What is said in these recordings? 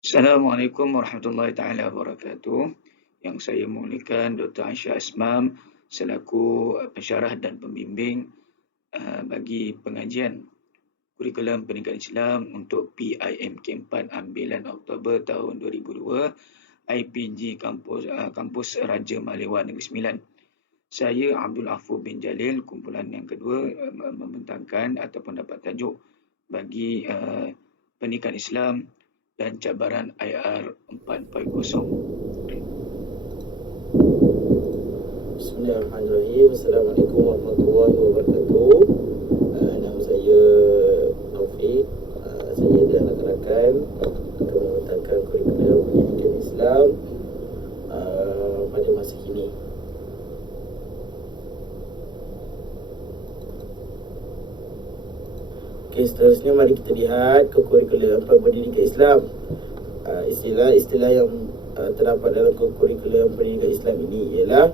Assalamualaikum warahmatullahi taala wabarakatuh. Yang saya muliakan Dr. Aisyah Asmam selaku pensyarah dan pembimbing bagi pengajian kurikulum pendidikan Islam untuk PIMK 4 ambilan Oktober tahun 2002 IPG Kampus Raja Maliwan Negeri Sembilan. Saya Abdul Afu bin Jalil, kumpulan yang kedua membentangkan ataupun dapat tajuk bagi pendidikan Islam dan cabaran IR 4.0. Bismillahirrahmanirrahim. Assalamualaikum warahmatullahi wabarakatuh. Nama saya Taufik. Saya dan rakan-rakan akan membentangkan kurikulum pendidikan Islam pada masa kini. Okey, seterusnya mari kita lihat ke kurikulum pendidikan Islam. Istilah-istilah yang terdapat dalam kurikulum pendidikan Islam ini ialah: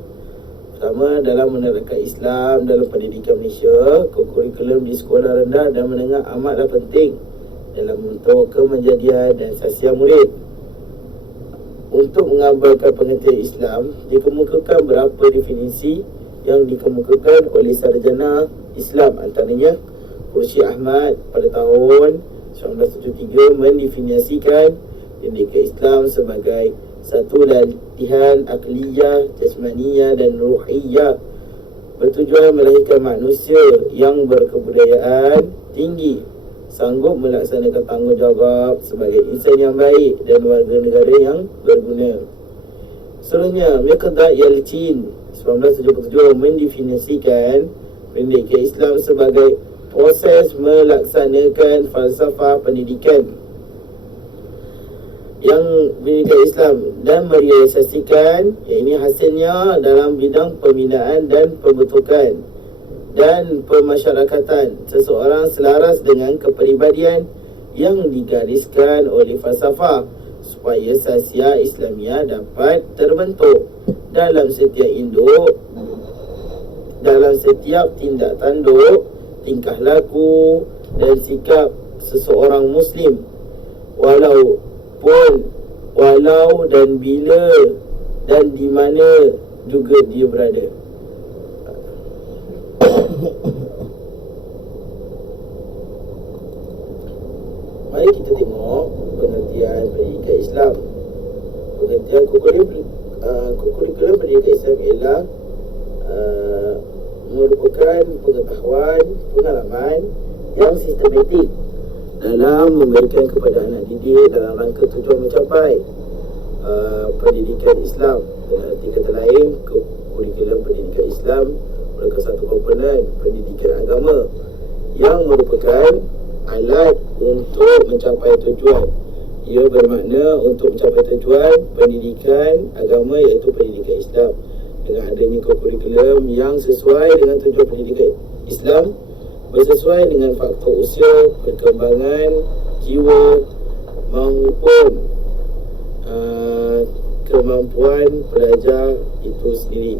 pertama, dalam menerapkan Islam dalam pendidikan Malaysia, kurikulum di sekolah rendah dan menengah amatlah penting dalam bentuk kemenjadian dan sasian murid. Untuk mengambilkan pengertian Islam, dikemukakan beberapa definisi yang dikemukakan oleh sarjana Islam. Antaranya, Khursyid Ahmad pada tahun 1973 mendefinisikan pendidikan Islam sebagai satu latihan akliyah, jasmaniyah dan ruhiyah bertujuan melahirkan manusia yang berkebudayaan tinggi, sanggup melaksanakan tanggungjawab sebagai insan yang baik dan warga negara yang berguna. Seterusnya, Miqdad Yelchin 1977 mendefinisikan pendidikan Islam sebagai proses melaksanakan falsafah pendidikan yang pendidikan Islam dan merealisasikan, ini hasilnya dalam bidang pembinaan dan pembentukan dan pemasyarakatan seseorang selaras dengan kepribadian yang digariskan oleh falsafah, supaya sasiah Islamiah dapat terbentuk dalam setiap induk, dalam setiap tindak tanduk, tingkah laku dan sikap seseorang Muslim, walau dan bila dan di mana juga dia berada. Mari kita tengok pengertian pendidikan Islam. Pengertian kurikulum pendidikan Islam ialah merupakan pengetahuan, pengalaman yang sistematik dalam memberikan kepada anak didik dalam rangka tujuan mencapai pendidikan Islam. Dengan arti kata lain, kurikulum pendidikan Islam merupakan satu komponen pendidikan agama yang merupakan alat untuk mencapai tujuan. Ia bermakna untuk mencapai tujuan pendidikan agama, iaitu pendidikan Islam. Dengan adanya kurikulum yang sesuai dengan tujuan pendidikan Islam, bersesuai dengan faktor usia, perkembangan jiwa maupun kemampuan pelajar itu sendiri.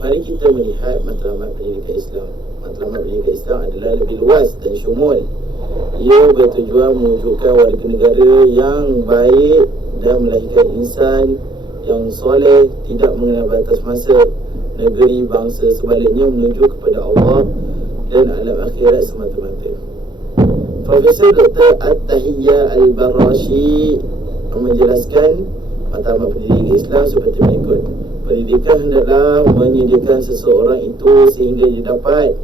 Mari kita melihat matlamat pendidikan Islam. Matlamat pendidikan Islam adalah lebih luas dan syumul. Ia bertujuan mewujudkan warga negara yang baik dan melahirkan insan yang soleh, tidak mengenal batas masa, negeri, bangsa, sebaliknya menuju kepada Allah dan alam akhirat semata-mata. Profesor Dr. At-Tahiyyah Al-Barashi menjelaskan matlamat pendidikan Islam seperti berikut: pendidikan hendaklah menyediakan seseorang itu sehingga dia dapat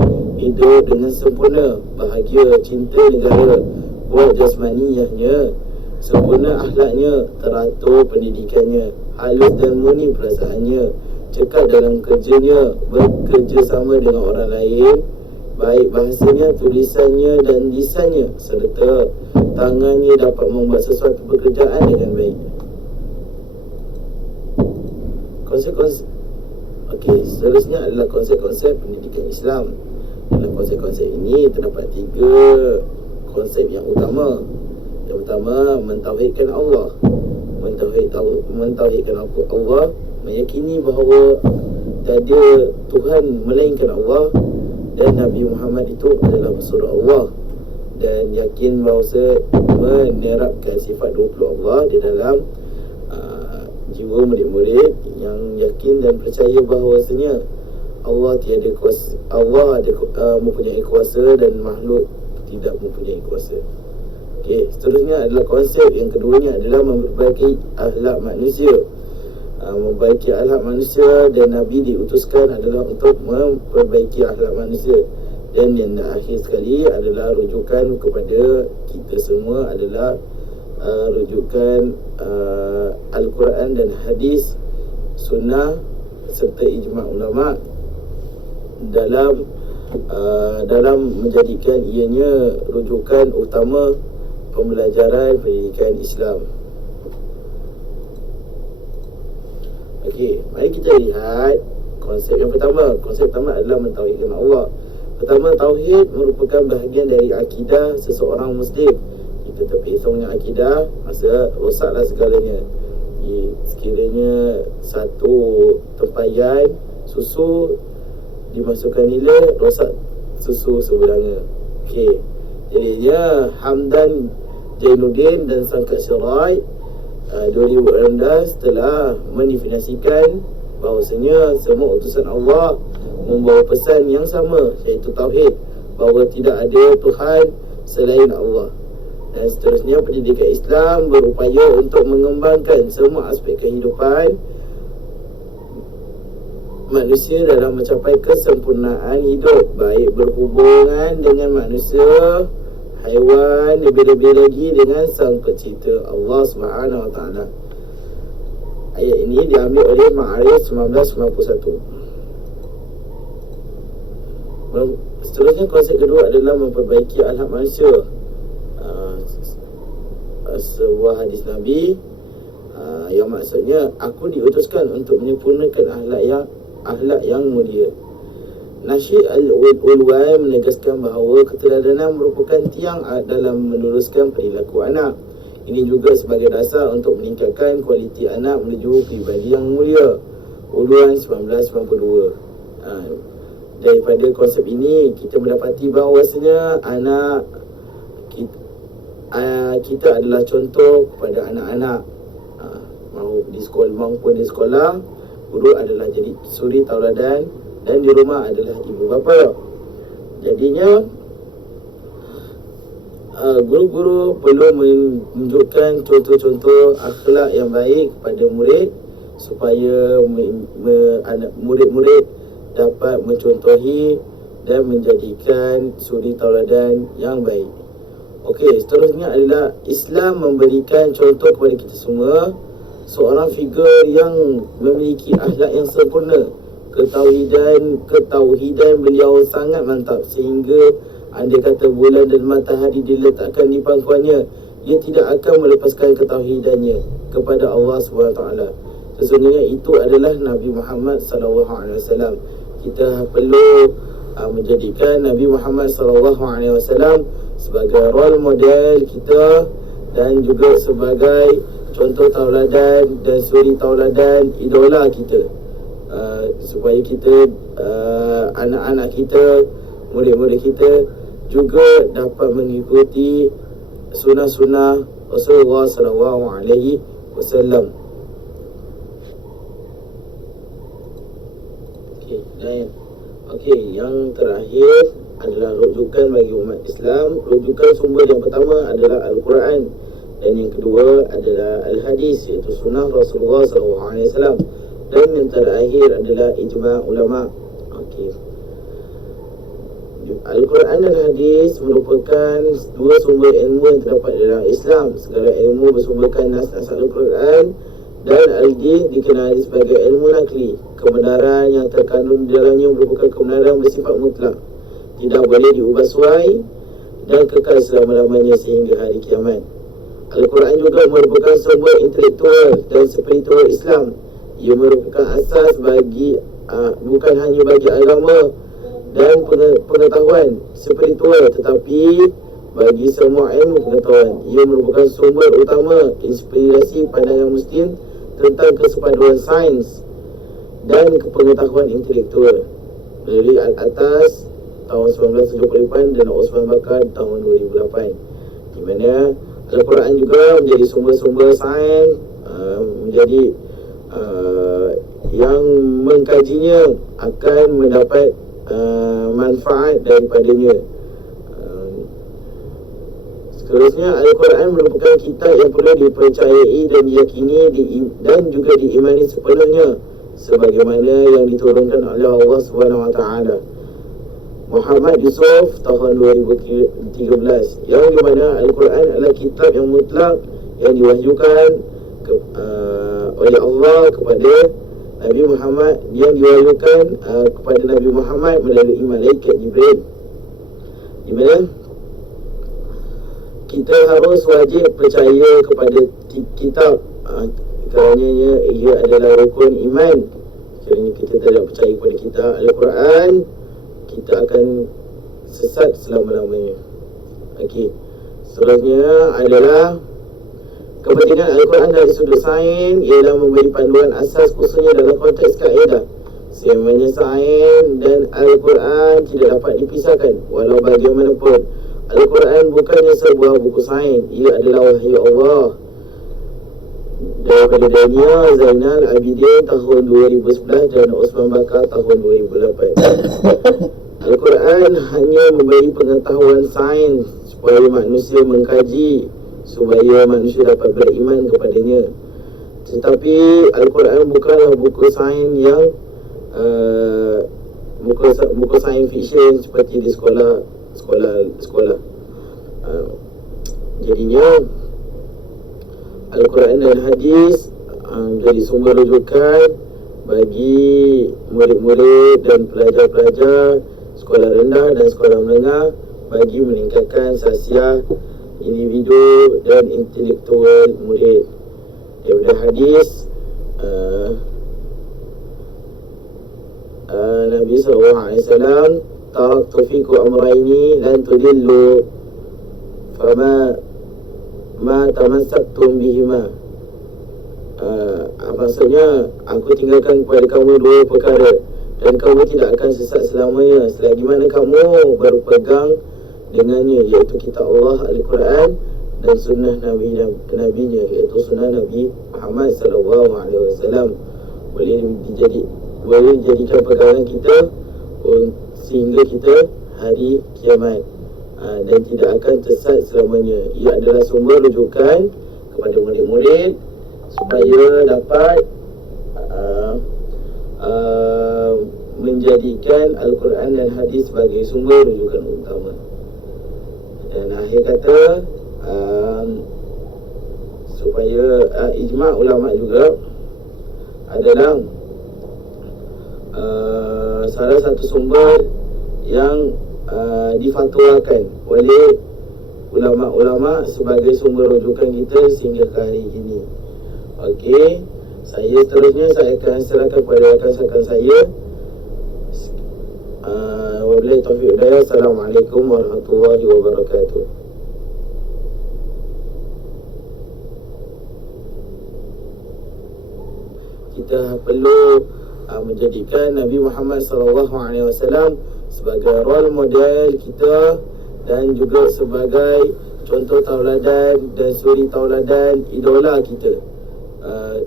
hidup dengan sempurna, bahagia, cinta negara, kuat jasmaniyahnya, sempurna akhlaknya, teratur pendidikannya, halus dan murni perasaannya, cekap dalam kerjanya, bekerja sama dengan orang lain, baik bahasanya, tulisannya dan lisannya, serta tangannya dapat membuat sesuatu pekerjaan dengan baik. Seterusnya adalah konsep-konsep pendidikan Islam. Dalam konsep-konsep ini terdapat 3 konsep yang utama. Yang pertama, mentauhidkan Allah. Mentauhidkan Allah, meyakini bahawa tiada Tuhan melainkan Allah, dan Nabi Muhammad itu adalah Rasul Allah, dan yakin bahawa menerapkan sifat 20 Allah di dalam jiwa murid-murid yang yakin dan percaya bahawasanya Allah tiada kuasa, Allah ada mempunyai kuasa dan makhluk tidak mempunyai kuasa. Okey, seterusnya adalah konsep yang keduanya adalah memperbaiki akhlak manusia. Memperbaiki akhlak manusia, dan Nabi diutuskan adalah untuk memperbaiki akhlak manusia. Dan yang akhir sekali adalah rujukan kepada kita semua adalah rujukan Al-Quran dan hadis, sunnah serta ijma' ulama' dalam menjadikan ianya rujukan utama pembelajaran pendidikan Islam. Okey, mari kita lihat konsep yang pertama. Konsep pertama adalah mentauhidkan Allah. Pertama, tauhid merupakan bahagian dari akidah seseorang Muslim. Kita terpisahnya akidah, masa rosaklah segalanya. Sekiranya satu tempayan susu dimasukkan nila, rosak susu sebelangnya. Okey, jadinya Hamdan Jainuddin dan Sangkat Serai 2016 telah mendefinisikan bahawasanya semua utusan Allah membawa pesan yang sama, iaitu tauhid, bahawa tidak ada Tuhan selain Allah. Dan seterusnya, pendidikan Islam berupaya untuk mengembangkan semua aspek kehidupan manusia dalam mencapai kesempurnaan hidup, baik berhubungan dengan manusia, haiwan, lebih-lebih lagi dengan Sang Pencipta Allah Subhanahu Wa Taala. Ayat ini diambil oleh Ma'arif 1991. Seterusnya, konsep kedua adalah memperbaiki akhlak manusia. Sebuah hadis Nabi yang maksudnya, aku diutuskan untuk menyempurnakan akhlak yang mulia. Nasyid Al-Ulwan menegaskan bahawa keteladanan merupakan tiang dalam meluruskan perilaku anak. Ini juga sebagai dasar untuk meningkatkan kualiti anak menuju pribadi yang mulia. Ulwan 1992. Daripada konsep ini, kita mendapati bahawasanya anak kita adalah contoh kepada anak-anak, maupun di sekolah, guru adalah jadi suri tauladan, dan di rumah adalah ibu bapa. Jadinya guru-guru perlu menunjukkan contoh-contoh akhlak yang baik kepada murid, supaya murid-murid dapat mencontohi dan menjadikan suri tauladan yang baik. Okey, seterusnya adalah Islam memberikan contoh kepada kita semua seorang figur yang memiliki akhlak yang sempurna. Ketauhidan beliau sangat mantap, sehingga andai kata bulan dan matahari diletakkan di pangkuannya, ia tidak akan melepaskan ketauhidannya kepada Allah SWT. Sesungguhnya itu adalah Nabi Muhammad SAW. Kita perlu menjadikan Nabi Muhammad SAW sebagai role model kita, dan juga sebagai contoh tauladan dan suri tauladan, idola kita, supaya kita, anak-anak kita, murid-murid kita juga dapat mengikuti sunnah-sunnah Rasulullah SAW. Okey, yang terakhir adalah rujukan bagi umat Islam. Rujukan sumber yang pertama adalah Al-Quran, dan yang kedua adalah Al-Hadis, iaitu sunnah Rasulullah SAW, dan yang terakhir adalah ijma' ulama'. Okey, Al-Quran dan Hadis merupakan dua sumber ilmu yang terdapat dalam Islam. Segala ilmu bersumberkan nas-nas Al-Quran dan Al-Hadis dikenali sebagai ilmu nakli. Kebenaran yang terkandung di dalamnya merupakan kebenaran bersifat mutlak, tidak boleh diubah suai, dan kekal selama-lamanya sehingga hari kiamat. Al-Quran juga merupakan sumber intelektual dan spiritual Islam. Ia merupakan asas bagi bukan hanya bagi agama dan pengetahuan spiritual, tetapi bagi semua ilmu pengetahuan. Ia merupakan sumber utama inspirasi pandangan Muslim tentang kesepaduan sains dan pengetahuan intelektual dari Al-Atas tahun 1978 dan Osman Bakar tahun 2008, di mana Al-Quran juga menjadi sumber-sumber sains, menjadi yang mengkajinya akan mendapat manfaat daripadanya. Seterusnya, Al-Quran merupakan kitab yang perlu dipercayai dan diyakini dan juga diimani sepenuhnya sebagaimana yang diturunkan oleh Allah Subhanahu Wa Taala. Muhammad Yusuf tahun 2013, yang dimana Al-Quran adalah kitab yang mutlak yang diwahyukan oleh Allah kepada Nabi Muhammad, yang diwahyukan kepada Nabi Muhammad melalui malaikat Jibril, di mana kita harus wajib percaya kepada kitab kerana ia adalah rukun iman. Kerana kita tidak percaya kepada kitab Al-Quran, kita akan sesat selama-lamanya. Okey. Seterusnya adalah kepentingan Al-Quran dari sudut sains ialah memberi panduan asas khususnya dalam konteks kaedah. Sebenarnya sains dan Al-Quran tidak dapat dipisahkan. Walau bagaimanapun, Al-Quran bukannya sebuah buku sains, ia adalah wahyu Allah. Daripada Dania Zainal Abidin tahun 2011 dan Osman Bakar tahun 2008. Al-Quran hanya memberi pengetahuan sains supaya manusia mengkaji, supaya manusia dapat beriman kepadanya. Tetapi Al-Quran bukanlah buku sains yang buku sains fiction seperti di sekolah. Jadinya Al-Quran dan hadis jadi sumber rujukan bagi murid-murid dan pelajar-pelajar sekolah rendah dan sekolah menengah bagi meningkatkan sasiah individu dan intelektual murid. Daripada hadis Nabi SAW, taraktu fiku amraini lan tudillu fama tamassaktum bihima. Maksudnya, aku tinggalkan kepada kamu dua perkara dan kamu tidak akan sesat selamanya selagi mana kamu berpegang dengannya, iaitu kitab Allah Al-Quran dan sunnah Nabi-Nya, iaitu sunnah Nabi Muhammad SAW. Boleh dijadikan pegangan kita sehingga kita hari kiamat, dan tidak akan tersesat selamanya. Ia adalah sumber rujukan kepada murid-murid supaya dapat menjadikan Al-Quran dan hadis sebagai sumber rujukan utama. Dan akhir kata, supaya ijma' ulama' juga adalah salah satu sumber yang difatwakan oleh ulama-ulama sebagai sumber rujukan kita sehingga ke hari ini. Okey, seterusnya saya akan serahkan kepada rakan-rakan saya. Wabillahi taufiq hidayah. Assalamualaikum warahmatullahi wabarakatuh. Kita perlu menjadikan Nabi Muhammad SAW sebagai role model kita dan juga sebagai contoh tauladan dan suri tauladan idola kita,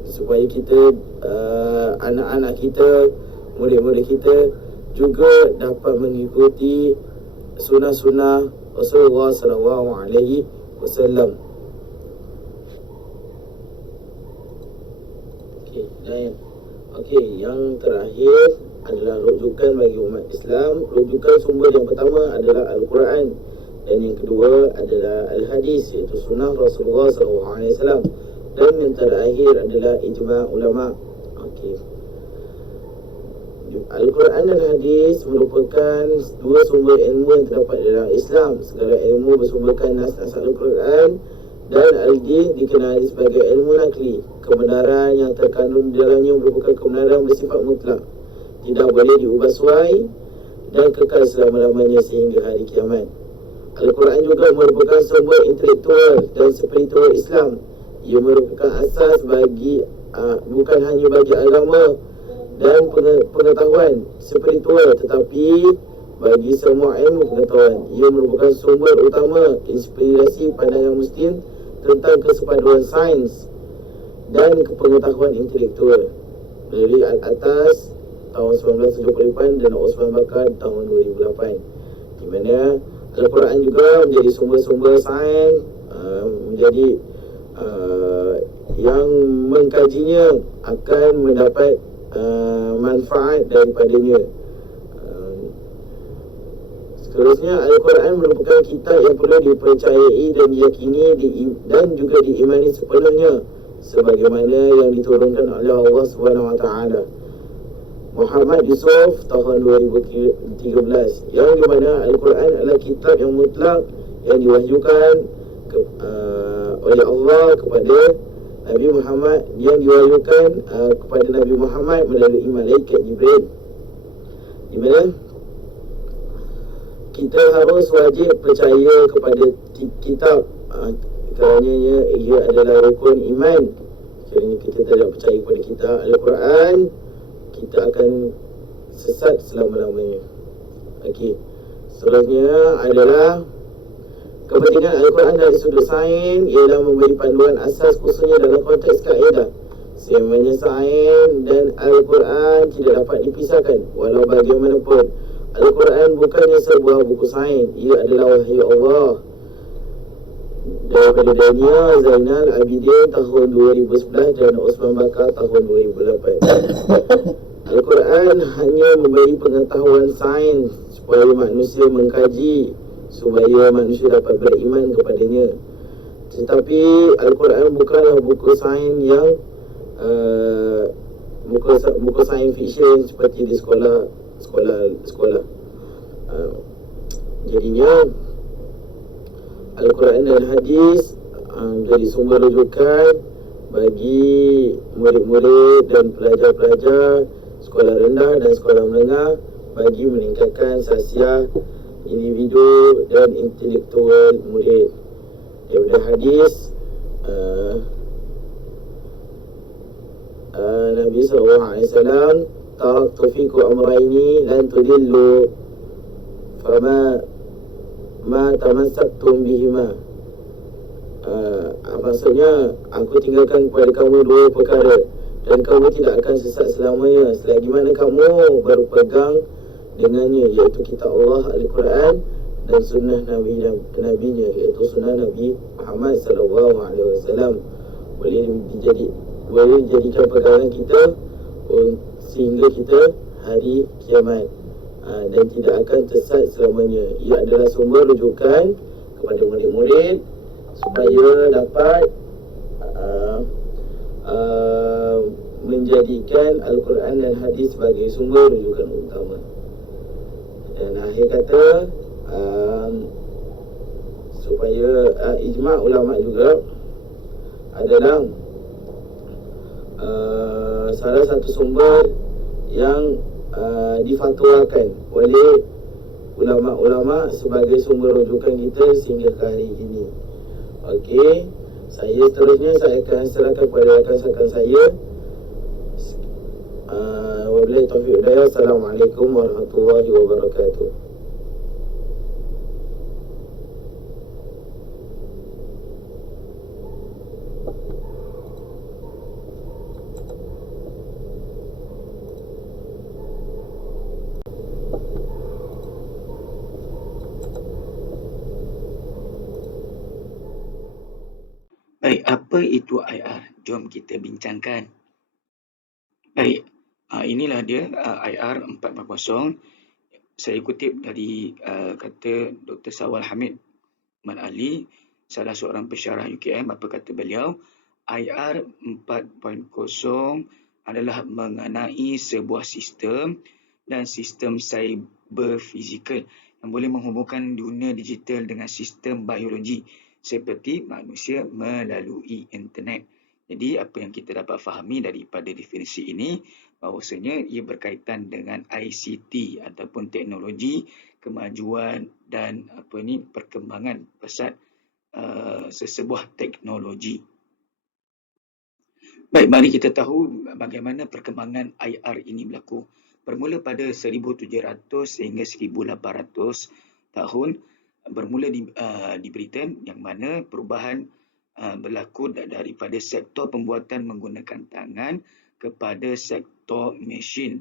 supaya kita, anak-anak kita, murid-murid kita juga dapat mengikuti sunnah-sunnah Rasulullah SAW. Okey, yang terakhir adalah rujukan bagi umat Islam. Rujukan sumber yang pertama adalah Al-Quran, dan yang kedua adalah Al-Hadis, iaitu sunnah Rasulullah SAW, dan yang terakhir adalah ijma' ulama'. Okey, Al-Quran dan Hadis merupakan dua sumber ilmu yang terdapat dalam Islam. Segala ilmu bersumberkan nas-nas Al-Quran dan Al-Hadis dikenali sebagai ilmu nakli. Kebenaran yang terkandung di dalamnya merupakan kebenaran bersifat mutlak, tidak boleh diubah suai dan kekal selama-lamanya sehingga hari kiamat. Al-Quran juga merupakan sumber intelektual dan spiritual Islam. Ia merupakan asas bagi bukan hanya bagi agama dan pengetahuan spiritual, tetapi bagi semua ilmu pengetahuan ia merupakan sumber utama inspirasi pandangan Muslim tentang kesepaduan sains dan pengetahuan intelektual. Dari Al-Atas tahun 1978 dan Osman Bakar tahun 2008, di mana Al-Quran juga menjadi sumber-sumber sains, menjadi yang mengkajinya akan mendapat manfaat daripadanya. Seterusnya, Al-Quran merupakan kitab yang perlu dipercayai dan diyakini dan juga diimani sepenuhnya sebagaimana yang diturunkan oleh Allah Subhanahu Wa Taala. Muhammad Yusuf tahun 2013, yang di mana Al-Quran adalah kitab yang mutlak yang diwahyukan oleh Allah kepada Nabi Muhammad, yang diwahyukan kepada Nabi Muhammad melalui malaikat Jibril, di mana kita harus wajib percaya kepada kitab kerana ia adalah rukun iman. Kerana kita tidak percaya kepada kitab Al-Quran, kita akan sesat selama-lamanya. Okey. Seterusnya adalah kepentingan Al-Quran dari sudut sains ialah memberi panduan asas khususnya dalam konteks kaedah. Semanya sains dan Al-Quran tidak dapat dipisahkan. Walau bagaimanapun, Al-Quran bukannya sebuah buku sains, ia adalah wahyu Allah. Daripada Dania Zainal Abidin tahun 2011 dan Osman Bakar tahun 2008. Al-Quran hanya memberi pengetahuan sains supaya manusia mengkaji, supaya manusia dapat beriman kepadanya. Tetapi Al-Quran bukanlah buku sains yang buku sains fiction seperti di sekolah. Jadinya Al-Quran dan hadis menjadi sumber rujukan bagi murid-murid dan pelajar-pelajar sekolah rendah dan sekolah menengah bagi meningkatkan sasiah individu dan intelektual murid. Daripada hadis Nabi SAW, taraktu fiku amraini lan tudillu fama tamassaktum bihima. Maksudnya, aku tinggalkan kepada kamu dua perkara dan kamu tidak akan sesat selamanya selagi mana kamu berpegang dengannya, iaitu kitab Allah Al-Quran dan sunnah Nabi-Nya, iaitu sunnah Nabi Muhammad SAW. Boleh dijadikan pegangan kita sehingga kita hari kiamat, dan tidak akan tersesat selamanya. Ia adalah sumber rujukan kepada murid-murid supaya dapat menjadikan Al-Quran dan hadis sebagai sumber rujukan utama. Dan akhir kata, supaya ijma' ulama' juga adalah salah satu sumber yang difatwakan oleh ulama-ulama sebagai sumber rujukan kita sehingga ke hari ini. Okey, seterusnya saya akan serahkan kepada rakan-rakan saya. Wabillahi taufiq hidayah. Assalamualaikum warahmatullahi wabarakatuh. Baik, apa itu IR? Jom kita bincangkan. Baik, inilah dia IR 440. Saya kutip dari kata Dr. Sawal Hamid Mat Ali, salah seorang pensyarah UKM. Apa kata beliau? IR 4.0 adalah mengenai sebuah sistem dan sistem cyber fizikal yang boleh menghubungkan dunia digital dengan sistem biologi seperti manusia melalui internet. Jadi apa yang kita dapat fahami daripada definisi ini, bahawasanya ia berkaitan dengan ICT ataupun teknologi, kemajuan dan perkembangan pesat sesebuah teknologi. Baik, mari kita tahu bagaimana perkembangan IR ini berlaku. Bermula pada 1700 sehingga 1800 tahun, bermula di Britain, yang mana perubahan berlaku daripada sektor pembuatan menggunakan tangan kepada sektor mesin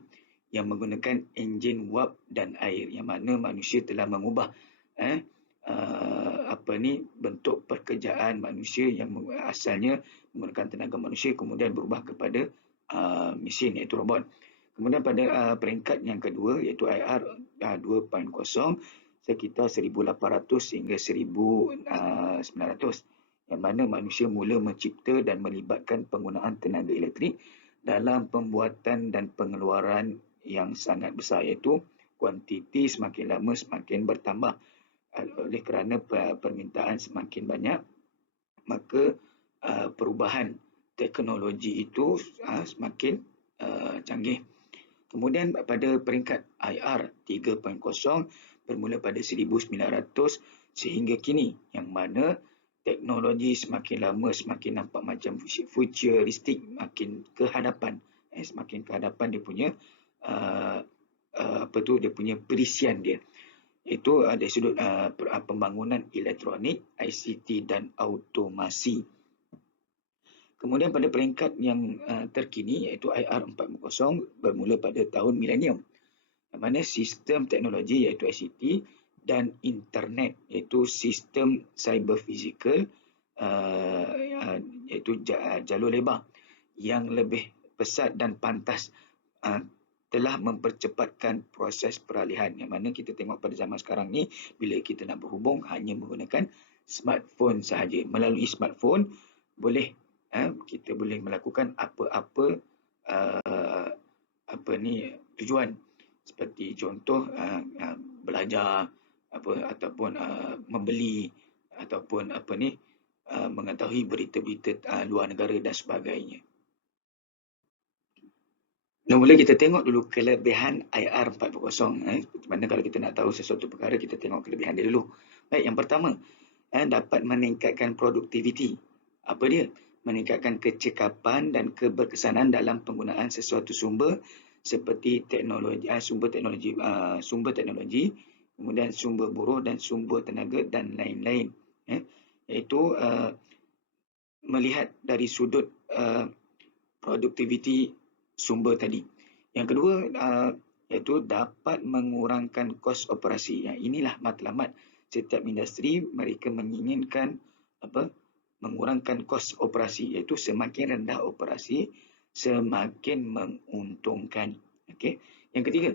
yang menggunakan enjin wap dan air, yang mana manusia telah mengubah bentuk pekerjaan manusia yang asalnya menggunakan tenaga manusia kemudian berubah kepada mesin, iaitu robot. Kemudian pada peringkat yang kedua iaitu IR 2.0 sekitar 1800 hingga 1900, yang mana manusia mula mencipta dan melibatkan penggunaan tenaga elektrik dalam pembuatan dan pengeluaran yang sangat besar, iaitu kuantiti semakin lama semakin bertambah. Oleh kerana permintaan semakin banyak, maka perubahan teknologi itu semakin canggih. Kemudian pada peringkat IR 3.0 bermula pada 1900 sehingga kini, yang mana teknologi semakin lama semakin nampak macam futuristik, makin ke hadapan. Semakin ke hadapan dia punya dia punya perisian dia. Itu dari sudut pembangunan elektronik, ICT dan automasi. Kemudian pada peringkat yang terkini iaitu IR 4.0 bermula pada tahun milenium, di mana sistem teknologi iaitu ICT dan internet iaitu sistem cyber fizikal iaitu jalur lebar yang lebih pesat dan pantas telah mempercepatkan proses peralihan, yang mana kita tengok pada zaman sekarang ni bila kita nak berhubung hanya menggunakan smartphone sahaja. Melalui smartphone kita boleh melakukan apa-apa tujuan, seperti contoh belajar ataupun membeli ataupun mengetahui berita-berita luar negara dan sebagainya. Mula kita tengok dulu kelebihan IR 4.0. Mana kalau kita nak tahu sesuatu perkara, kita tengok kelebihan dia dulu. Baik, yang pertama, dapat meningkatkan produktiviti. Apa dia? Meningkatkan kecekapan dan keberkesanan dalam penggunaan sesuatu sumber seperti sumber teknologi, kemudian sumber buruh dan sumber tenaga dan lain-lain. Iaitu melihat dari sudut produktiviti sumber tadi. Yang kedua iaitu dapat mengurangkan kos operasi. Inilah matlamat setiap industri, mereka menginginkan mengurangkan kos operasi, iaitu semakin rendah operasi semakin menguntungkan. Okey. Yang ketiga,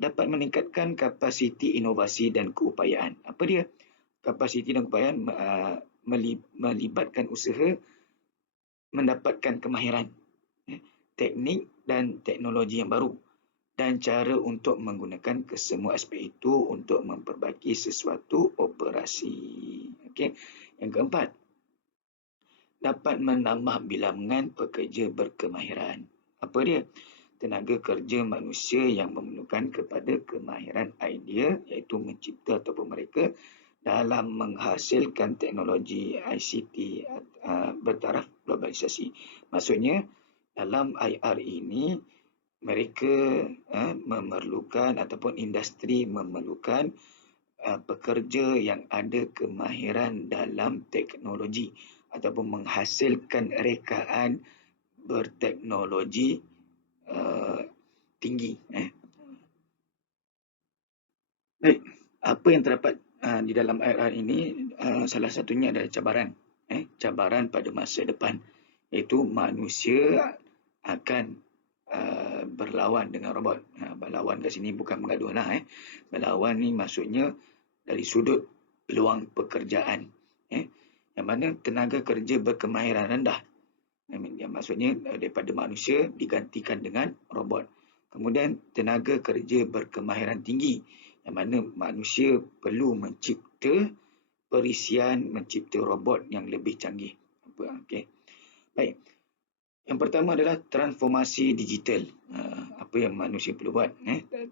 dapat meningkatkan kapasiti inovasi dan keupayaan. Apa dia? Kapasiti dan keupayaan melibatkan usaha mendapatkan kemahiran, teknik dan teknologi yang baru dan cara untuk menggunakan kesemua aspek itu untuk memperbaiki sesuatu operasi. Okey. Yang keempat, dapat menambah bilangan pekerja berkemahiran. Apa dia? Tenaga kerja manusia yang memerlukan kepada kemahiran idea, iaitu mencipta ataupun mereka dalam menghasilkan teknologi ICT bertaraf globalisasi. Maksudnya, dalam IR ini, mereka memerlukan ataupun industri memerlukan pekerja yang ada kemahiran dalam teknologi ataupun menghasilkan rekaan berteknologi tinggi. Baik, apa yang terdapat di dalam IR ini, salah satunya adalah cabaran pada masa depan, iaitu manusia akan berlawan dengan robot. Berlawan kat sini bukan mengaduh lah. Berlawan ni maksudnya dari sudut peluang pekerjaan. Yang mana tenaga kerja berkemahiran rendah. Yang maksudnya daripada manusia digantikan dengan robot. Kemudian tenaga kerja berkemahiran tinggi. Yang mana manusia perlu mencipta perisian, mencipta robot yang lebih canggih. Okey. Baik. Yang pertama adalah transformasi digital. Apa yang manusia perlu buat?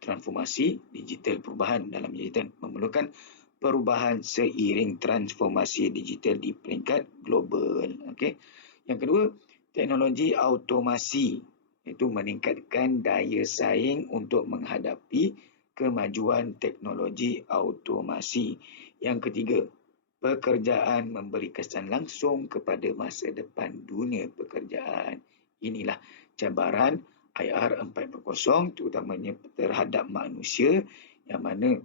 Transformasi digital, perubahan dalam digital memerlukan perubahan seiring transformasi digital di peringkat global. Okey. Yang kedua, Teknologi automasi itu meningkatkan daya saing untuk menghadapi kemajuan teknologi automasi. Yang ketiga, pekerjaan memberi kesan langsung kepada masa depan dunia pekerjaan. Inilah cabaran IR 4.0 terutamanya terhadap manusia yang mana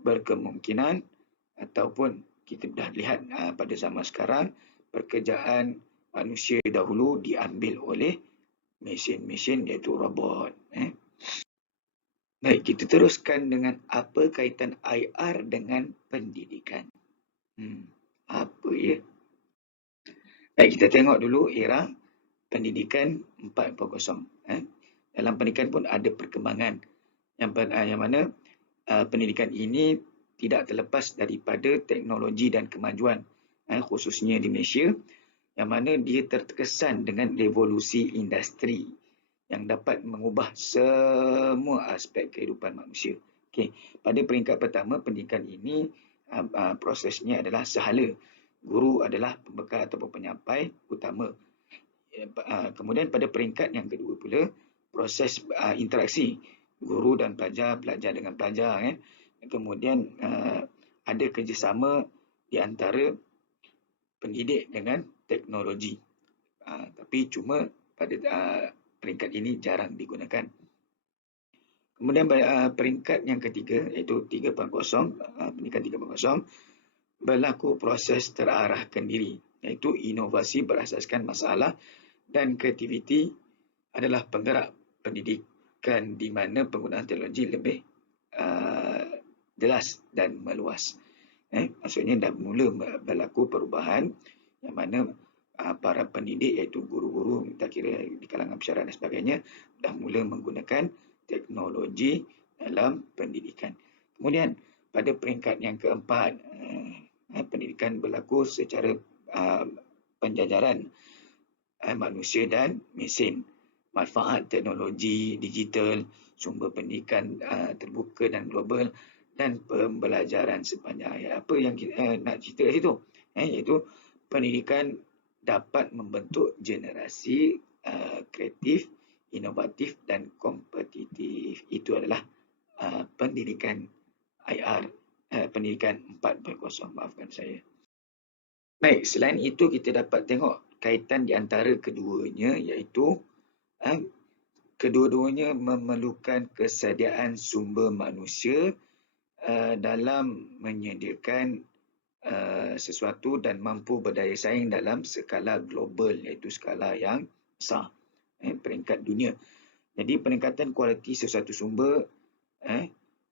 berkemungkinan ataupun kita dah lihat pada zaman sekarang pekerjaan manusia dahulu diambil oleh mesin-mesin iaitu robot. Baik, kita teruskan dengan apa kaitan IR dengan pendidikan. Apa ya? Baik, kita tengok dulu era pendidikan 4.0. Dalam pendidikan pun ada perkembangan yang mana pendidikan ini tidak terlepas daripada teknologi dan kemajuan, khususnya di Malaysia, yang mana dia terkesan dengan revolusi industri yang dapat mengubah semua aspek kehidupan manusia. Okay. Pada peringkat pertama, pendidikan ini prosesnya adalah sehala. Guru adalah pembekal ataupun penyampai utama. Kemudian pada peringkat yang kedua pula, proses interaksi. Guru dan pelajar belajar dengan pelajar. Kemudian ada kerjasama di antara pendidik dengan teknologi. Tapi cuma pada peringkat ini jarang digunakan. Kemudian peringkat yang ketiga iaitu 3.0, pendidikan 3.0, berlaku proses terarahkan diri, iaitu inovasi berasaskan masalah dan kreativiti adalah penggerak pendidikan di mana penggunaan teknologi lebih jelas dan meluas. Maksudnya dah mula berlaku perubahan yang mana para pendidik iaitu guru-guru, tak kira di kalangan pensyarah dan sebagainya, dah mula menggunakan teknologi dalam pendidikan. Kemudian pada peringkat yang keempat, pendidikan berlaku secara penjajaran manusia dan mesin. Manfaat teknologi digital, sumber pendidikan terbuka dan global, dan pembelajaran sepanjang hayat. Apa yang kita nak cerita kat situ? Iaitu pendidikan dapat membentuk generasi kreatif, inovatif dan kompetitif. Itu adalah pendidikan IR, pendidikan 4.0, maafkan saya. Baik, selain itu kita dapat tengok kaitan di antara keduanya, iaitu kedua-duanya memerlukan kesediaan sumber manusia dalam menyediakan sesuatu dan mampu berdaya saing dalam skala global, iaitu skala yang besar, peringkat dunia. Jadi peningkatan kualiti sesuatu sumber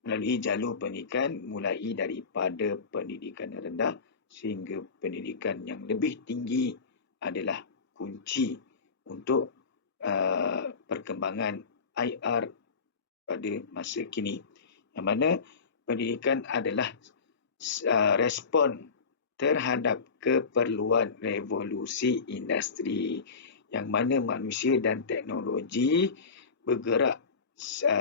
melalui jalur pendidikan mulai daripada pendidikan rendah sehingga pendidikan yang lebih tinggi adalah kunci untuk perkembangan IR pada masa kini. Yang mana pendidikan adalah respon terhadap keperluan revolusi industri yang mana manusia dan teknologi bergerak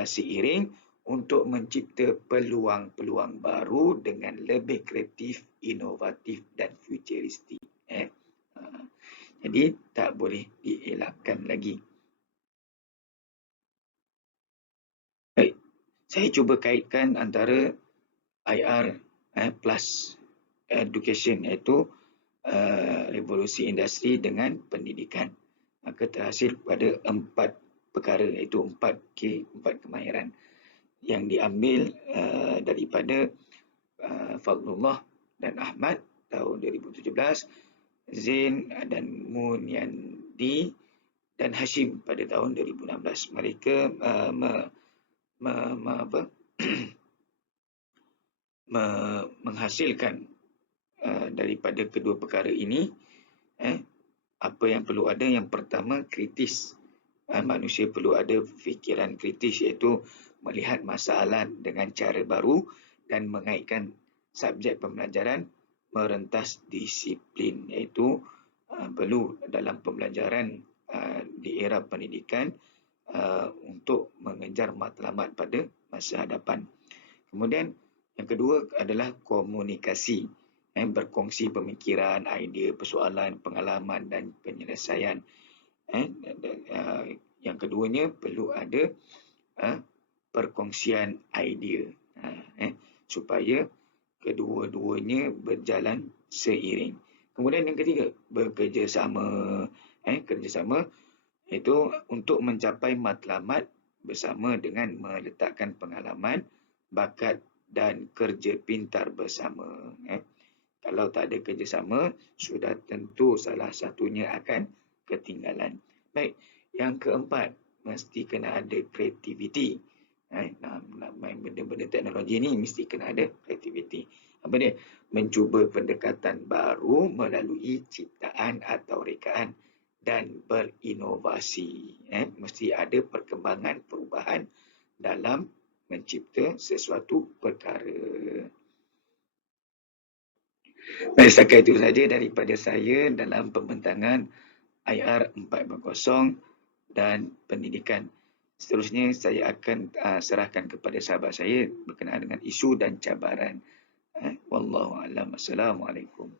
seiring untuk mencipta peluang-peluang baru dengan lebih kreatif, inovatif dan futuristik. Jadi tak boleh dielakkan lagi. Baik, saya cuba kaitkan antara IR plus education, iaitu revolusi industri dengan pendidikan. Maka terhasil pada 4 perkara, iaitu 4K, 4 kemahiran yang diambil daripada Fadlullah dan Ahmad tahun 2017, Zain dan Munyandi dan Hashim pada tahun 2016. Mereka menghasilkan daripada kedua perkara ini apa yang perlu ada. Yang pertama, kritis. Manusia perlu ada fikiran kritis, iaitu melihat masalah dengan cara baru dan mengaitkan subjek pembelajaran merentas disiplin, iaitu perlu dalam pembelajaran di era pendidikan untuk mengejar matlamat pada masa hadapan. Kemudian yang kedua adalah komunikasi, berkongsi pemikiran, idea, persoalan, pengalaman dan penyelesaian. Yang keduanya perlu ada perkongsian idea supaya kedua-duanya berjalan seiring. Kemudian yang ketiga, bekerjasama. Kerjasama itu untuk mencapai matlamat bersama dengan meletakkan pengalaman, bakat dan kerja pintar bersama. Kalau tak ada kerjasama, sudah tentu salah satunya akan ketinggalan. Baik, yang keempat, mesti kena ada kreativiti. Nak main benda-benda teknologi ni mesti kena ada kreativiti. Apa dia? Mencuba pendekatan baru melalui ciptaan atau rekaan dan berinovasi. Mesti ada perkembangan perubahan dalam mencipta sesuatu perkara. Baik, setakat itu saja daripada saya dalam pembentangan IR 4.0 dan pendidikan. Seterusnya saya akan serahkan kepada sahabat saya berkenaan dengan isu dan cabaran. Wallahu a'lam. Assalamualaikum.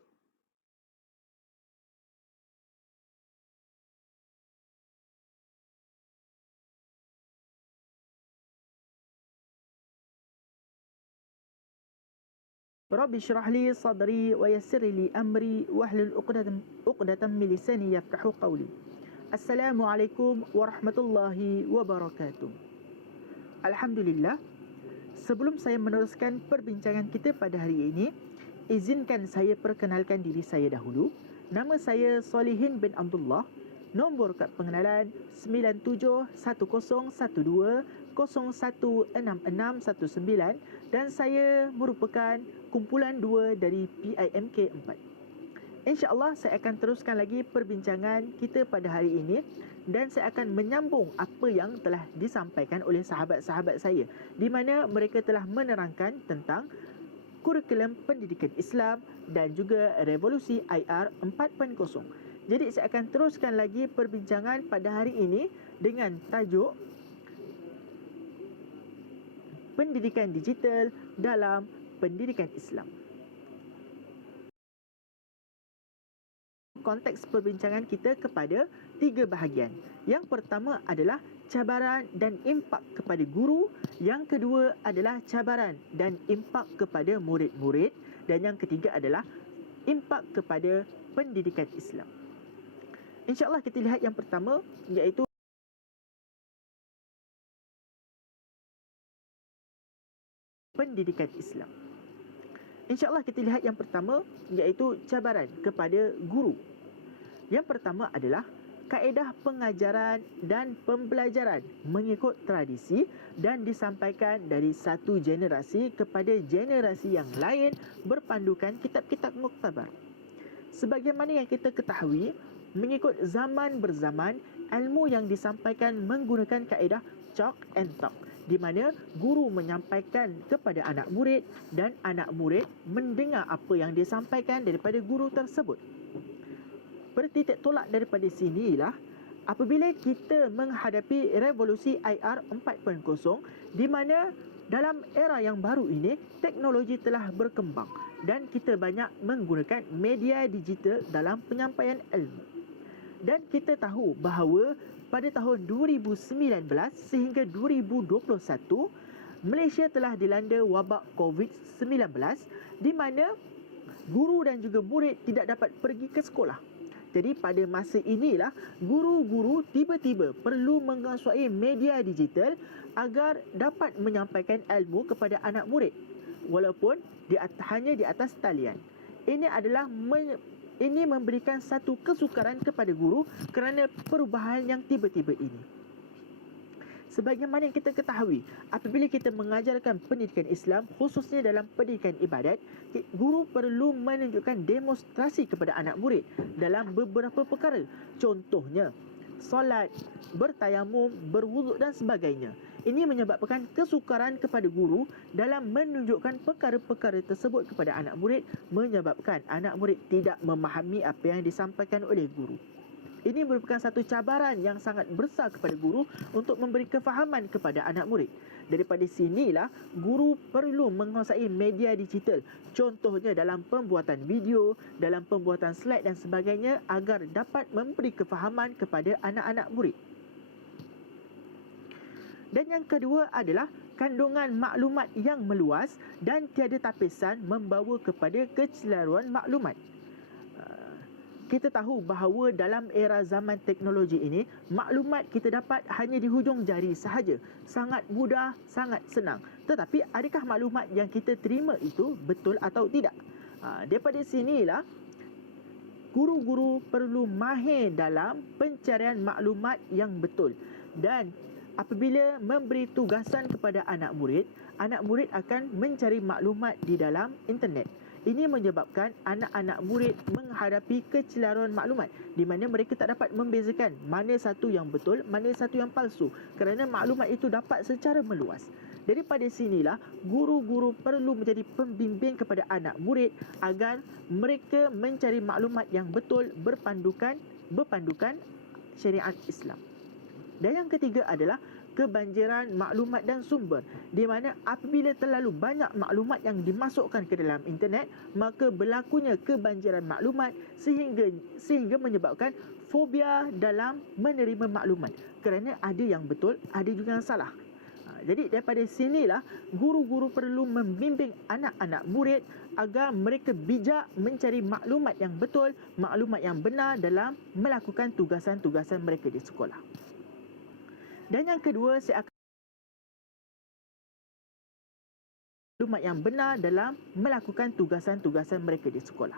Rabbi syrah li sadri wa yassir li amri wahlul 'uqdatam min lisani yafqahu qawli. Assalamualaikum warahmatullahi wabarakatuh. Alhamdulillah. Sebelum saya meneruskan perbincangan kita pada hari ini, izinkan saya perkenalkan diri saya dahulu. Nama saya Solihin bin Abdullah. Nombor kad pengenalan 9712016619 dan saya merupakan kumpulan 2 dari PIMK 4. InsyaAllah saya akan teruskan lagi perbincangan kita pada hari ini dan saya akan menyambung apa yang telah disampaikan oleh sahabat-sahabat saya di mana mereka telah menerangkan tentang kurikulum pendidikan Islam dan juga revolusi IR 4.0. Jadi saya akan teruskan lagi perbincangan pada hari ini dengan tajuk pendidikan digital dalam pendidikan Islam. Konteks perbincangan kita kepada 3 bahagian. Yang pertama adalah cabaran dan impak kepada guru, yang kedua adalah cabaran dan impak kepada murid-murid, dan yang ketiga adalah impak kepada pendidikan Islam. InsyaAllah kita lihat yang pertama, iaitu pendidikan Islam. InsyaAllah kita lihat yang pertama, iaitu cabaran kepada guru. Yang pertama adalah kaedah pengajaran dan pembelajaran mengikut tradisi dan disampaikan dari satu generasi kepada generasi yang lain berpandukan kitab-kitab muktabar. Sebagaimana yang kita ketahui, mengikut zaman berzaman, ilmu yang disampaikan menggunakan kaedah chalk and talk, di mana guru menyampaikan kepada anak murid dan anak murid mendengar apa yang disampaikan daripada guru tersebut. Bertitik tolak daripada sinilah apabila kita menghadapi revolusi IR 4.0, di mana dalam era yang baru ini teknologi telah berkembang dan kita banyak menggunakan media digital dalam penyampaian ilmu. Dan kita tahu bahawa pada tahun 2019 sehingga 2021, Malaysia telah dilanda wabak COVID-19 di mana guru dan juga murid tidak dapat pergi ke sekolah. Jadi pada masa inilah guru-guru tiba-tiba perlu menguasai media digital agar dapat menyampaikan ilmu kepada anak murid walaupun hanya di atas talian. Ini memberikan satu kesukaran kepada guru kerana perubahan yang tiba-tiba ini. Sebagaimana yang kita ketahui, apabila kita mengajarkan pendidikan Islam, khususnya dalam pendidikan ibadat, guru perlu menunjukkan demonstrasi kepada anak murid dalam beberapa perkara. Contohnya, solat, bertayamum, berwuduk dan sebagainya. Ini menyebabkan kesukaran kepada guru dalam menunjukkan perkara-perkara tersebut kepada anak murid, menyebabkan anak murid tidak memahami apa yang disampaikan oleh guru. Ini merupakan satu cabaran yang sangat besar kepada guru untuk memberi kefahaman kepada anak murid. Daripada sinilah guru perlu menguasai media digital, contohnya dalam pembuatan video, dalam pembuatan slide dan sebagainya, agar dapat memberi kefahaman kepada anak-anak murid. Dan yang kedua adalah kandungan maklumat yang meluas dan tiada tapisan membawa kepada kecelaruan maklumat. Kita tahu bahawa dalam era zaman teknologi ini, maklumat kita dapat hanya di hujung jari sahaja. Sangat mudah, sangat senang. Tetapi adakah maklumat yang kita terima itu betul atau tidak? Daripada sinilah guru-guru perlu mahir dalam pencarian maklumat yang betul. Dan apabila memberi tugasan kepada anak murid akan mencari maklumat di dalam internet. Ini menyebabkan anak-anak murid menghadapi kecelaruan maklumat di mana mereka tak dapat membezakan mana satu yang betul, mana satu yang palsu kerana maklumat itu dapat secara meluas. Daripada sinilah guru-guru perlu menjadi pembimbing kepada anak murid agar mereka mencari maklumat yang betul berpandukan syariat Islam. Dan yang ketiga adalah kebanjiran maklumat dan sumber, di mana apabila terlalu banyak maklumat yang dimasukkan ke dalam internet, maka berlakunya kebanjiran maklumat sehingga menyebabkan fobia dalam menerima maklumat kerana ada yang betul, ada juga yang salah. Jadi daripada sinilah guru-guru perlu membimbing anak-anak murid agar mereka bijak mencari maklumat yang betul, maklumat yang benar dalam melakukan tugasan-tugasan mereka di sekolah. Dan yang kedua, saya akan maklumat yang benar dalam melakukan tugasan-tugasan mereka di sekolah.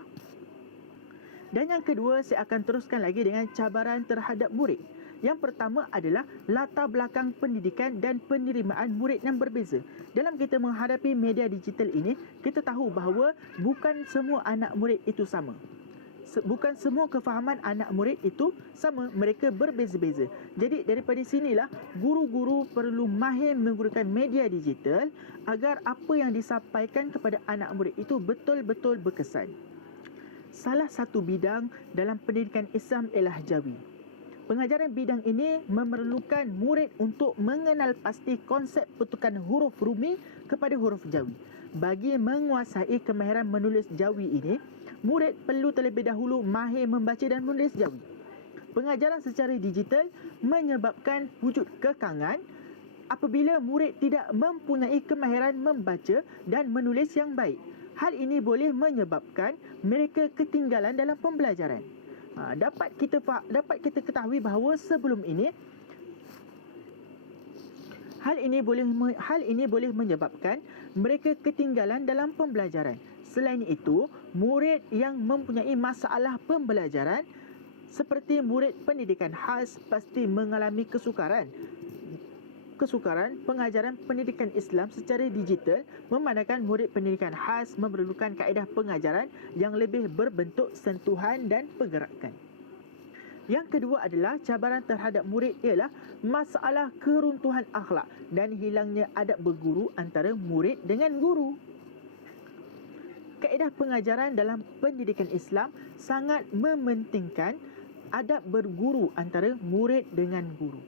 Dan yang kedua, saya akan teruskan lagi dengan cabaran terhadap murid. Yang pertama adalah latar belakang pendidikan dan penerimaan murid yang berbeza. Dalam kita menghadapi media digital ini, kita tahu bahawa bukan semua anak murid itu sama. Bukan semua kefahaman anak murid itu sama, mereka berbeza-beza. Jadi daripada sinilah guru-guru perlu mahir menggunakan media digital agar apa yang disampaikan kepada anak murid itu betul-betul berkesan. Salah satu bidang dalam pendidikan Islam ialah Jawi. Pengajaran bidang ini memerlukan murid untuk mengenal pasti konsep pertukaran huruf Rumi kepada huruf Jawi. Bagi menguasai kemahiran menulis Jawi ini, murid perlu terlebih dahulu mahir membaca dan menulis Jawi. Pengajaran secara digital menyebabkan wujud kekangan apabila murid tidak mempunyai kemahiran membaca dan menulis yang baik. Hal ini boleh menyebabkan mereka ketinggalan dalam pembelajaran. Dapat kita ketahui bahawa sebelum ini hal ini boleh menyebabkan mereka ketinggalan dalam pembelajaran. Selain itu, murid yang mempunyai masalah pembelajaran seperti murid pendidikan khas pasti mengalami kesukaran pengajaran pendidikan Islam secara digital, memandangkan murid pendidikan khas memerlukan kaedah pengajaran yang lebih berbentuk sentuhan dan pergerakan. Yang kedua adalah cabaran terhadap murid ialah masalah keruntuhan akhlak dan hilangnya adab berguru antara murid dengan guru. Kaedah pengajaran dalam pendidikan Islam sangat mementingkan adab berguru antara murid dengan guru.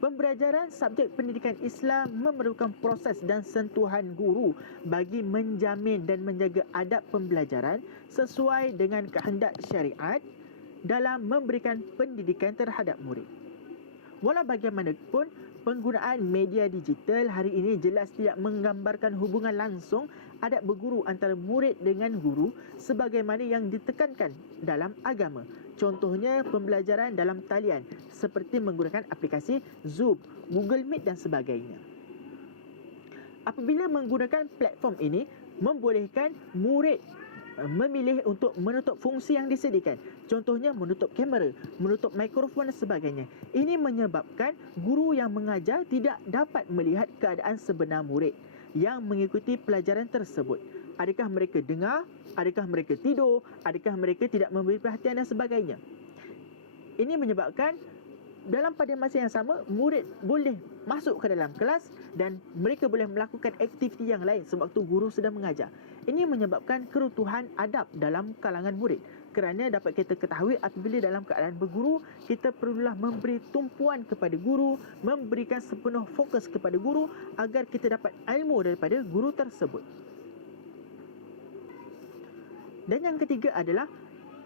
Pembelajaran subjek pendidikan Islam memerlukan proses dan sentuhan guru bagi menjamin dan menjaga adab pembelajaran sesuai dengan kehendak syariat dalam memberikan pendidikan terhadap murid. Walau bagaimanapun, penggunaan media digital hari ini jelas tidak menggambarkan hubungan langsung adab berguru antara murid dengan guru sebagaimana yang ditekankan dalam agama. Contohnya pembelajaran dalam talian seperti menggunakan aplikasi Zoom, Google Meet dan sebagainya. Apabila menggunakan platform ini, membolehkan murid memilih untuk menutup fungsi yang disediakan. Contohnya menutup kamera, menutup mikrofon dan sebagainya. Ini menyebabkan guru yang mengajar tidak dapat melihat keadaan sebenar murid yang mengikuti pelajaran tersebut. Adakah mereka dengar? Adakah mereka tidur? Adakah mereka tidak memberi perhatian dan sebagainya? Ini menyebabkan dalam pada masa yang sama, murid boleh masuk ke dalam kelas dan mereka boleh melakukan aktiviti yang lain sewaktu guru sedang mengajar. Ini menyebabkan kerutuhan adab dalam kalangan murid. Kerana dapat kita ketahui apabila dalam keadaan berguru, kita perlulah memberi tumpuan kepada guru, memberikan sepenuh fokus kepada guru agar kita dapat ilmu daripada guru tersebut. Dan yang ketiga adalah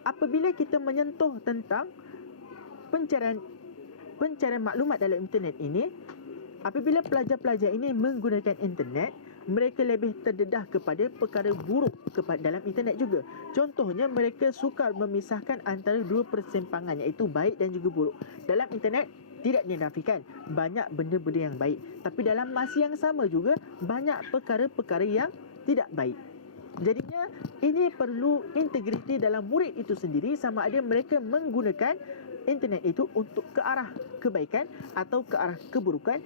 apabila kita menyentuh tentang pencarian maklumat dalam internet ini, apabila pelajar-pelajar ini menggunakan internet, mereka lebih terdedah kepada perkara buruk dalam internet juga. Contohnya, mereka sukar memisahkan antara dua persimpangan, iaitu baik dan juga buruk. Dalam internet tidak dinafikan banyak benda-benda yang baik, tapi dalam masa yang sama juga banyak perkara-perkara yang tidak baik. Jadinya ini perlu integriti dalam murid itu sendiri, sama ada mereka menggunakan internet itu untuk ke arah kebaikan atau ke arah keburukan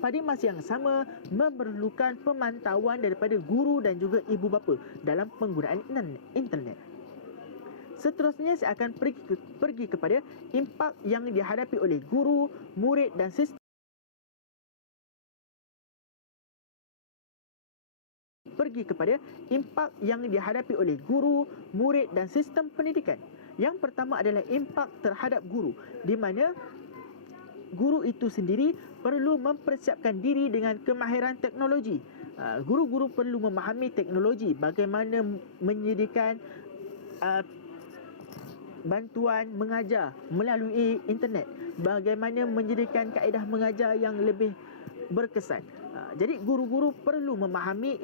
pada masa yang sama memerlukan pemantauan daripada guru dan juga ibu bapa dalam penggunaan internet. Seterusnya saya akan pergi kepada impak yang dihadapi oleh guru, murid dan sistem pendidikan. Yang pertama adalah impak terhadap guru, di mana guru itu sendiri perlu mempersiapkan diri dengan kemahiran teknologi. Guru-guru perlu memahami teknologi, bagaimana menyediakan bantuan mengajar melalui internet, bagaimana menyediakan kaedah mengajar yang lebih berkesan. Jadi guru-guru perlu memahami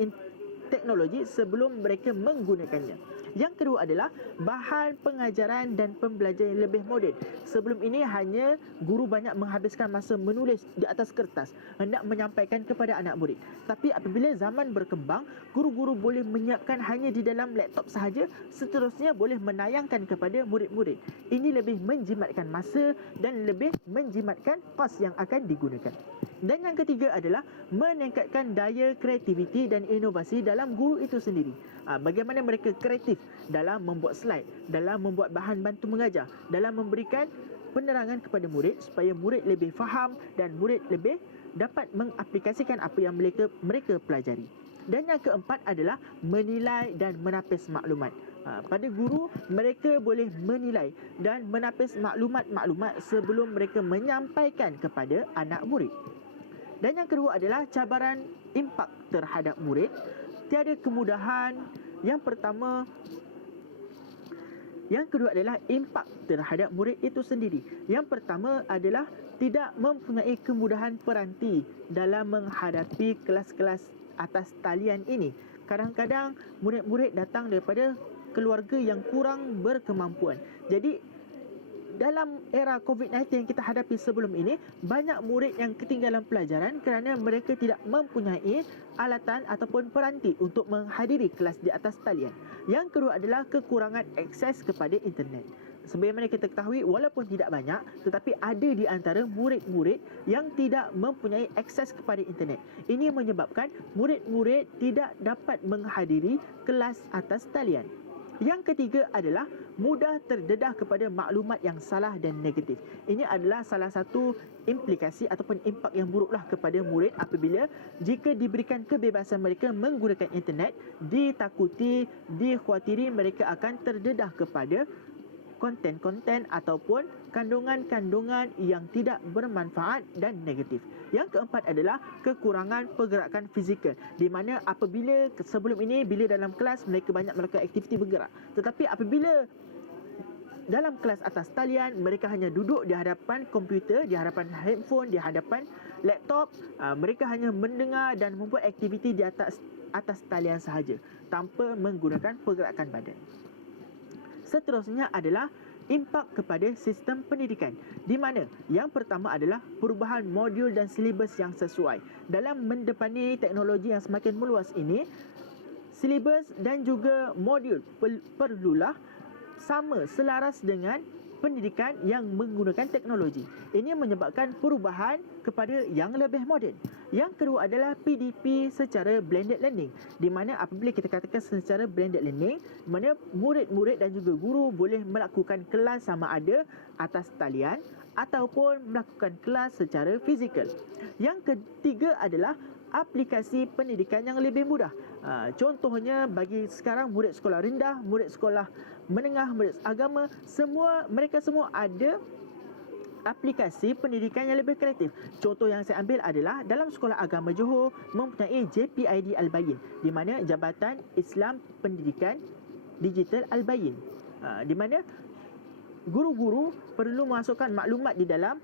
teknologi sebelum mereka menggunakannya. Yang kedua adalah bahan pengajaran dan pembelajaran yang lebih moden. Sebelum ini hanya guru banyak menghabiskan masa menulis di atas kertas, hendak menyampaikan kepada anak murid. Tapi apabila zaman berkembang, guru-guru boleh menyiapkan hanya di dalam laptop sahaja, seterusnya boleh menayangkan kepada murid-murid. Ini lebih menjimatkan masa dan lebih menjimatkan kos yang akan digunakan. Dan yang ketiga adalah meningkatkan daya kreativiti dan inovasi dalam guru itu sendiri. Bagaimana mereka kreatif dalam membuat slide, dalam membuat bahan bantu mengajar, dalam memberikan penerangan kepada murid supaya murid lebih faham dan murid lebih dapat mengaplikasikan apa yang mereka pelajari. Dan yang keempat adalah menilai dan menapis maklumat. Pada guru, mereka boleh menilai dan menapis maklumat-maklumat sebelum mereka menyampaikan kepada anak murid. Dan yang kedua adalah cabaran impak terhadap murid. Tiada kemudahan. Yang kedua adalah impak terhadap murid itu sendiri. Yang pertama adalah tidak mempunyai kemudahan peranti dalam menghadapi kelas-kelas atas talian ini. Kadang-kadang murid-murid datang daripada keluarga yang kurang berkemampuan. Jadi dalam era COVID-19 yang kita hadapi sebelum ini, banyak murid yang ketinggalan pelajaran kerana mereka tidak mempunyai alatan ataupun peranti untuk menghadiri kelas di atas talian. Yang kedua adalah kekurangan akses kepada internet. Sebagaimana kita ketahui, walaupun tidak banyak, tetapi ada di antara murid-murid yang tidak mempunyai akses kepada internet. Ini menyebabkan murid-murid tidak dapat menghadiri kelas atas talian. Yang ketiga adalah mudah terdedah kepada maklumat yang salah dan negatif. Ini adalah salah satu implikasi ataupun impak yang buruklah kepada murid apabila jika diberikan kebebasan mereka menggunakan internet, dikhawatiri mereka akan terdedah kepada konten-konten ataupun kandungan-kandungan yang tidak bermanfaat dan negatif. Yang keempat adalah kekurangan pergerakan fizikal, di mana apabila sebelum ini bila dalam kelas mereka banyak melakukan aktiviti bergerak, tetapi apabila dalam kelas atas talian mereka hanya duduk di hadapan komputer, di hadapan handphone, di hadapan laptop, mereka hanya mendengar dan membuat aktiviti di atas talian sahaja tanpa menggunakan pergerakan badan. Seterusnya adalah impak kepada sistem pendidikan, di mana yang pertama adalah perubahan modul dan silibus yang sesuai. Dalam mendepani teknologi yang semakin meluas ini, silibus dan juga modul perlulah sama selaras dengan pendidikan yang menggunakan teknologi. Ini menyebabkan perubahan kepada yang lebih moden. Yang kedua adalah PDP secara blended learning, di mana apabila kita katakan secara blended learning, di mana murid-murid dan juga guru boleh melakukan kelas sama ada atas talian ataupun melakukan kelas secara fizikal. Yang ketiga adalah aplikasi pendidikan yang lebih mudah. Contohnya bagi sekarang murid sekolah rendah, murid sekolah menengah, murid agama, mereka semua ada aplikasi pendidikan yang lebih kreatif. Contoh yang saya ambil adalah dalam Sekolah Agama Johor mempunyai JPID Al-Bayin, di mana Jabatan Islam Pendidikan Digital Al-Bayin, di mana guru-guru perlu memasukkan maklumat di dalam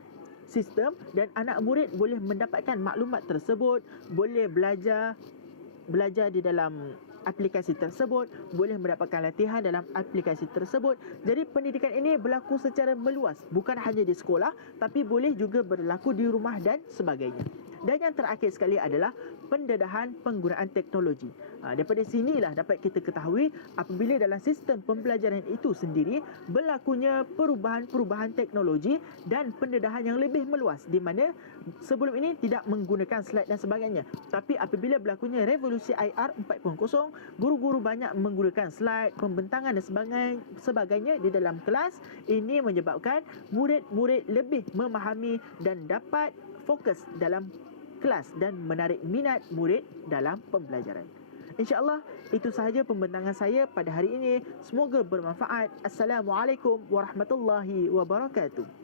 sistem dan anak murid boleh mendapatkan maklumat tersebut, boleh belajar di dalam aplikasi tersebut, boleh mendapatkan latihan dalam aplikasi tersebut. Jadi pendidikan ini berlaku secara meluas, bukan hanya di sekolah tapi boleh juga berlaku di rumah dan sebagainya. Dan yang terakhir sekali adalah pendedahan penggunaan teknologi. Daripada sinilah dapat kita ketahui apabila dalam sistem pembelajaran itu sendiri berlakunya perubahan-perubahan teknologi dan pendedahan yang lebih meluas, di mana sebelum ini tidak menggunakan slide dan sebagainya. Tapi apabila berlakunya revolusi IR 4.0, guru-guru banyak menggunakan slide, pembentangan dan sebagainya di dalam kelas. Ini menyebabkan murid-murid lebih memahami dan dapat fokus dalam kelas dan menarik minat murid dalam pembelajaran. InsyaAllah itu sahaja pembentangan saya pada hari ini. Semoga bermanfaat. Assalamualaikum warahmatullahi wabarakatuh.